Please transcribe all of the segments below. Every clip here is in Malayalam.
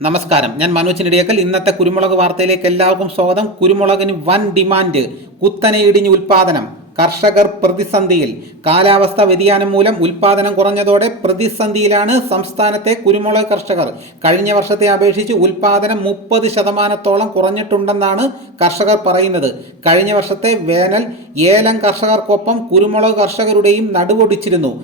നമസ്കാരം. ഞാൻ മനോജ് നെടിയക്കൽ ഇന്നത്തെ കുരുമുളക് വാർത്തയിലേക്ക് എല്ലാവർക്കും സ്വാഗതം. കുരുമുളകിന് വൻ ഡിമാൻഡ്. കുത്തനെ ഇടിഞ്ഞ് ഉൽപാദനം കർഷകർ പ്രതിസന്ധിയിൽ. കാലാവസ്ഥ വ്യതിയാനം മൂലം ഉൽപാദനം കുറഞ്ഞതോടെ പ്രതിസന്ധിയിലാണ് സംസ്ഥാനത്തെ കുരുമുളക് കർഷകർ. കഴിഞ്ഞ വർഷത്തെ അപേക്ഷിച്ച് ഉൽപാദനം മുപ്പത് ശതമാനത്തോളം കുറഞ്ഞിട്ടുണ്ടെന്നാണ് കർഷകർ പറയുന്നത്. കഴിഞ്ഞ വർഷത്തെ വേനൽ ഏലം കർഷകർക്കൊപ്പം കുരുമുളക് കർഷകരുടെയും നടുവൊടിച്ചിരുന്നു.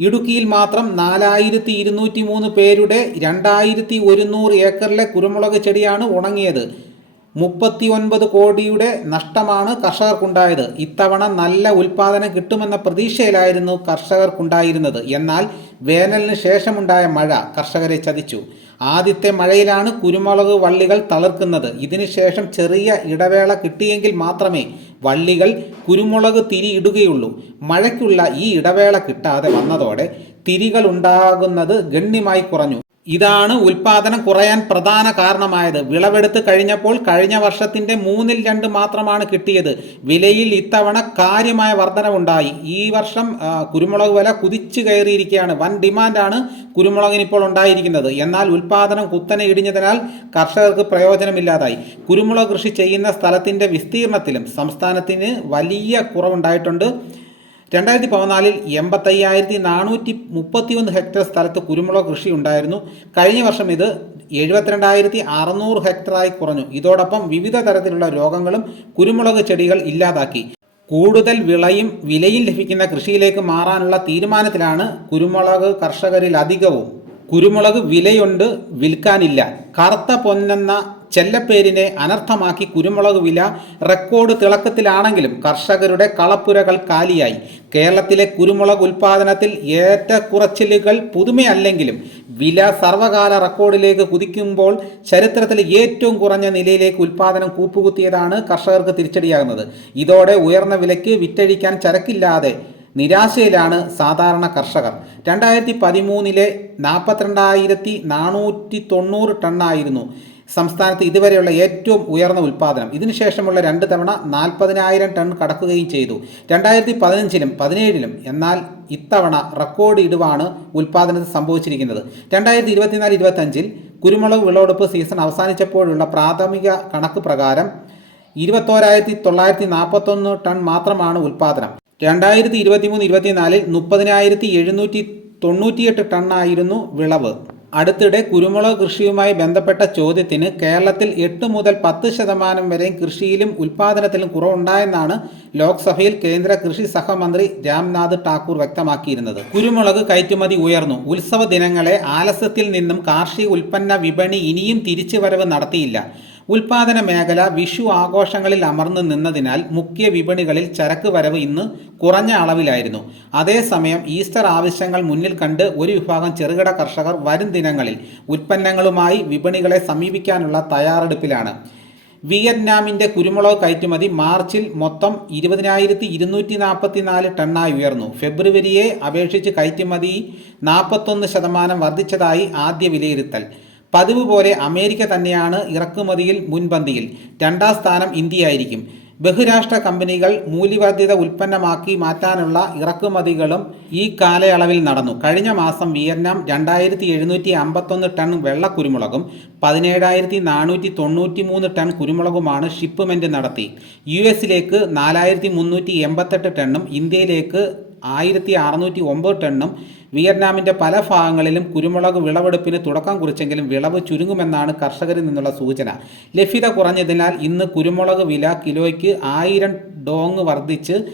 ഇടുക്കിയിൽ മാത്രം നാലായിരത്തി ഇരുന്നൂറ്റി മൂന്ന് പേരുടെ രണ്ടായിരത്തി ഒരുന്നൂറ് ഏക്കറിലെ കുരുമുളക് ചെടിയാണ് ഉണങ്ങിയത്. മുപ്പത്തി ഒൻപത് കോടിയുടെ നഷ്ടമാണ് കർഷകർക്കുണ്ടായത്. ഇത്തവണ നല്ല ഉൽപാദനം കിട്ടുമെന്ന പ്രതീക്ഷയിലായിരുന്നു കർഷകർക്കുണ്ടായിരുന്നത്. എന്നാൽ വേനലിന് ശേഷമുണ്ടായ മഴ കർഷകരെ ചതിച്ചു. ആദ്യത്തെ മഴയിലാണ് കുരുമുളക് വള്ളികൾ തളിർക്കുന്നത്. ഇതിനുശേഷം ചെറിയ ഇടവേള കിട്ടിയെങ്കിൽ മാത്രമേ വള്ളികൾ കുരുമുളക് തിരി ഇടുകയുള്ളൂ. മഴയ്ക്കുള്ള ഈ ഇടവേള കിട്ടാതെ വന്നതോടെ തിരികൾ ഉണ്ടാകുന്നത് ഗണ്യമായി കുറഞ്ഞു. ഇതാണ് ഉൽപാദനം കുറയാൻ പ്രധാന കാരണമായത്. വിളവെടുത്ത് കഴിഞ്ഞപ്പോൾ കഴിഞ്ഞ വർഷത്തിന്റെ മൂന്നിൽ രണ്ട് മാത്രമാണ് കിട്ടിയത്. വിലയിൽ ഇത്തവണ കാര്യമായ വർധനവുണ്ടായി. ഈ വർഷം കുരുമുളക് വില കുതിച്ചു കയറിയിരിക്കുകയാണ്. വൻ ഡിമാൻഡാണ് കുരുമുളകിന് ഇപ്പോൾ ഉണ്ടായിരിക്കുന്നത്. എന്നാൽ ഉൽപാദനം കുത്തനെ ഇടിഞ്ഞതിനാൽ കർഷകർക്ക് പ്രയോജനമില്ലാതായി. കുരുമുളക് കൃഷി ചെയ്യുന്ന സ്ഥലത്തിന്റെ വിസ്തീർണത്തിലും സംസ്ഥാനത്തിന് വലിയ കുറവുണ്ടായിട്ടുണ്ട്. രണ്ടായിരത്തി പതിനാലിൽ എൺപത്തയ്യായിരത്തി നാനൂറ്റി മുപ്പത്തിയൊന്ന് ഹെക്ടർ സ്ഥലത്ത് കുരുമുളക് കൃഷി ഉണ്ടായിരുന്നു. കഴിഞ്ഞ വർഷം ഇത് എഴുപത്തിരണ്ടായിരത്തി അറുന്നൂറ് ഹെക്ടറായി കുറഞ്ഞു. ഇതോടൊപ്പം വിവിധ തരത്തിലുള്ള രോഗങ്ങളും കുരുമുളക് ചെടികൾ ഇല്ലാതാക്കി. കൂടുതൽ വിളയും വിലയും ലഭിക്കുന്ന കൃഷിയിലേക്ക് മാറാനുള്ള തീരുമാനത്തിലാണ് കുരുമുളക് കർഷകരിൽ അധികവും കുരുമുളക് വിലയുണ്ട് വിൽക്കാനില്ല. കറുത്ത പൊന്നെന്ന ചെല്ലപ്പേരിനെ അനർത്ഥമാക്കി കുരുമുളക് വില റെക്കോർഡ് തിളക്കത്തിലാണെങ്കിലും കർഷകരുടെ കളപ്പുരകൾ കാലിയായി. കേരളത്തിലെ കുരുമുളക് ഉൽപാദനത്തിൽ ഏറ്റക്കുറച്ചിലുകൾ പുതുമയല്ലെങ്കിലും വില സർവകാല റെക്കോർഡിലേക്ക് കുതിക്കുമ്പോൾ ചരിത്രത്തിലെ ഏറ്റവും കുറഞ്ഞ നിലയിലേക്ക് ഉൽപാദനം കൂപ്പുകുത്തിയതാണ് കർഷകർക്ക് തിരിച്ചടിയാകുന്നത്. ഇതോടെ ഉയർന്ന വിലയ്ക്ക് വിറ്റഴിക്കാൻ ചരക്കില്ലാതെ നിരാശയിലാണ് സാധാരണ കർഷകർ. രണ്ടായിരത്തി പതിമൂന്നിലെ നാൽപ്പത്തിരണ്ടായിരത്തി നാനൂറ്റി തൊണ്ണൂറ് ടണ്ണായിരുന്നു. സംസ്ഥാനത്ത് ഇതുവരെയുള്ള ഏറ്റവും ഉയർന്ന ഉൽപ്പാദനം ഇതിനുശേഷമുള്ള രണ്ട് തവണ നാൽപ്പതിനായിരം ടൺ കടക്കുകയും ചെയ്തു. രണ്ടായിരത്തി പതിനഞ്ചിലും പതിനേഴിലും എന്നാൽ ഇത്തവണ റെക്കോർഡ് ഇടിവാണ് ഉൽപ്പാദനത്തിൽ സംഭവിച്ചിരിക്കുന്നത്. രണ്ടായിരത്തി ഇരുപത്തിനാല് ഇരുപത്തഞ്ചിൽ കുരുമുളക് വിളവെടുപ്പ് സീസൺ അവസാനിച്ചപ്പോഴുള്ള പ്രാഥമിക കണക്ക് പ്രകാരം ഇരുപത്തോരായിരത്തി തൊള്ളായിരത്തി നാൽപ്പത്തൊന്ന് ടൺ മാത്രമാണ് ഉൽപ്പാദനം രണ്ടായിരത്തി ഇരുപത്തിമൂന്ന് ഇരുപത്തിനാലിൽ മുപ്പതിനായിരത്തി എഴുന്നൂറ്റി തൊണ്ണൂറ്റിയെട്ട് ടണ്ണായിരുന്നു വിളവ്. അടുത്തിടെ കുരുമുളക് കൃഷിയുമായി ബന്ധപ്പെട്ട ചോദ്യത്തിന് കേരളത്തിൽ എട്ട് മുതൽ പത്ത് ശതമാനം വരെയും കൃഷിയിലും ഉൽപാദനത്തിലും കുറവുണ്ടായെന്നാണ് ലോക്സഭയിൽ കേന്ദ്ര കൃഷി സഹമന്ത്രി രാംനാഥ് ഠാക്കൂർ വ്യക്തമാക്കിയിരുന്നത്. കുരുമുളക് കയറ്റുമതി ഉയർന്നു. ഉത്സവ ദിനങ്ങളെ ആലസ്യത്തിൽ നിന്നും കാർഷിക ഉൽപ്പന്ന വിപണി ഇനിയും തിരിച്ചുവരവ് നടത്തിയില്ല. ഉൽപാദന മേഖല വിഷു ആഘോഷങ്ങളിൽ അമർന്നു നിന്നതിനാൽ മുഖ്യ വിപണികളിൽ ചരക്ക് വരവ് ഇന്ന് കുറഞ്ഞ അളവിലായിരുന്നു. അതേസമയം ഈസ്റ്റർ ആവശ്യങ്ങൾ മുന്നിൽ കണ്ട് ഒരു വിഭാഗം ചെറുകിട കർഷകർ വരും ദിനങ്ങളിൽ ഉൽപ്പന്നങ്ങളുമായി വിപണികളെ സമീപിക്കാനുള്ള തയ്യാറെടുപ്പിലാണ്. വിയറ്റ്നാമിന്റെ കുരുമുളക് കയറ്റുമതി മാർച്ചിൽ മൊത്തം ഇരുപതിനായിരത്തി ഇരുന്നൂറ്റി നാൽപ്പത്തി നാല് ടണ്ണായി ഉയർന്നു. ഫെബ്രുവരിയെ അപേക്ഷിച്ച് കയറ്റുമതി നാൽപ്പത്തൊന്ന് ശതമാനം വർദ്ധിച്ചതായി ആദ്യ വിലയിരുത്തൽ. പതിവ് പോലെ അമേരിക്ക തന്നെയാണ് ഇറക്കുമതിയിൽ മുൻപന്തിയിൽ. രണ്ടാം സ്ഥാനം ഇന്ത്യയായിരിക്കും. ബഹുരാഷ്ട്ര കമ്പനികൾ മൂല്യവർദ്ധിത ഉൽപ്പന്നമാക്കി മാറ്റാനുള്ള ഇറക്കുമതികളും ഈ കാലയളവിൽ നടന്നു. കഴിഞ്ഞ മാസം വിയറ്റ്നാം രണ്ടായിരത്തി എഴുന്നൂറ്റി അമ്പത്തൊന്ന് ടൺ വെള്ളക്കുരുമുളകും പതിനേഴായിരത്തി നാനൂറ്റി തൊണ്ണൂറ്റി മൂന്ന് ടൺ കുരുമുളകുമാണ് ഷിപ്പ്മെന്റ് നടത്തി. യു എസിലേക്ക് നാലായിരത്തി മുന്നൂറ്റി എൺപത്തെട്ട് ടണ്ണും ഇന്ത്യയിലേക്ക് ആയിരത്തി അറുന്നൂറ്റി ഒമ്പത് ടണ്ണും വിയറ്റ്നാമിന്റെ പല ഭാഗങ്ങളിലും കുരുമുളക് വിളവെടുപ്പിന് തുടക്കം കുറിച്ചെങ്കിലും വിളവ് ചുരുങ്ങുമെന്നാണ് കർഷകരിൽ നിന്നുള്ള സൂചന. ലഭ്യത കുറഞ്ഞതിനാൽ ഇന്ന് കുരുമുളക് വില കിലോയ്ക്ക് ആയിരം ഡോങ് വർദ്ധിച്ച്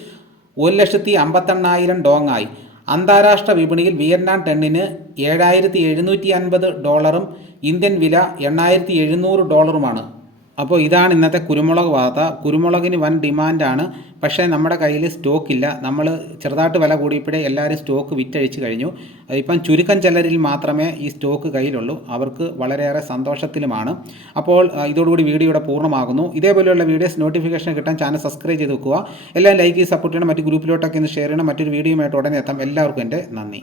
ഒരു ലക്ഷത്തി അമ്പത്തെണ്ണായിരം ഡോങ്ങായി. അന്താരാഷ്ട്ര വിപണിയിൽ വിയറ്റ്നാം ടണ്ണിന് ഏഴായിരത്തി എഴുന്നൂറ്റി അൻപത് ഡോളറും ഇന്ത്യൻ വില എണ്ണായിരത്തി എഴുന്നൂറ് ഡോളറുമാണ്. അപ്പോൾ ഇതാണ് ഇന്നത്തെ കുരുമുളക് വാർത്ത. കുരുമുളകിന് വൻ ഡിമാൻഡാണ്. പക്ഷേ നമ്മുടെ കയ്യിൽ സ്റ്റോക്ക് ഇല്ല. നമ്മൾ ചെറുതായിട്ട് വില കൂടിയപ്പോഴേ എല്ലാവരും സ്റ്റോക്ക് വിറ്റഴിച്ച് കഴിഞ്ഞു. ഇപ്പം ചുരുക്കം ചിലരിൽ മാത്രമേ ഈ സ്റ്റോക്ക് കയ്യിലുള്ളൂ. അവർക്ക് വളരെയേറെ സന്തോഷത്തിലുമാണ്. അപ്പോൾ ഇതോടുകൂടി വീഡിയോ ഇവിടെ പൂർണമാകുന്നു. ഇതേപോലെയുള്ള വീഡിയോസ് നോട്ടിഫിക്കേഷൻ കിട്ടാൻ ചാനൽ സബ്സ്ക്രൈബ് ചെയ്ത് വെക്കുക. എല്ലാം ലൈക്ക് ചെയ്ത് സപ്പോർട്ട് ചെയ്യണം. മറ്റ് ഗ്രൂപ്പിലോട്ടൊക്കെ ഒന്ന് ഷെയർ ചെയ്യണം. മറ്റൊരു വീഡിയോയുമായിട്ട് ഉടനെ എത്താം. എല്ലാവർക്കും എന്റെ നന്ദി.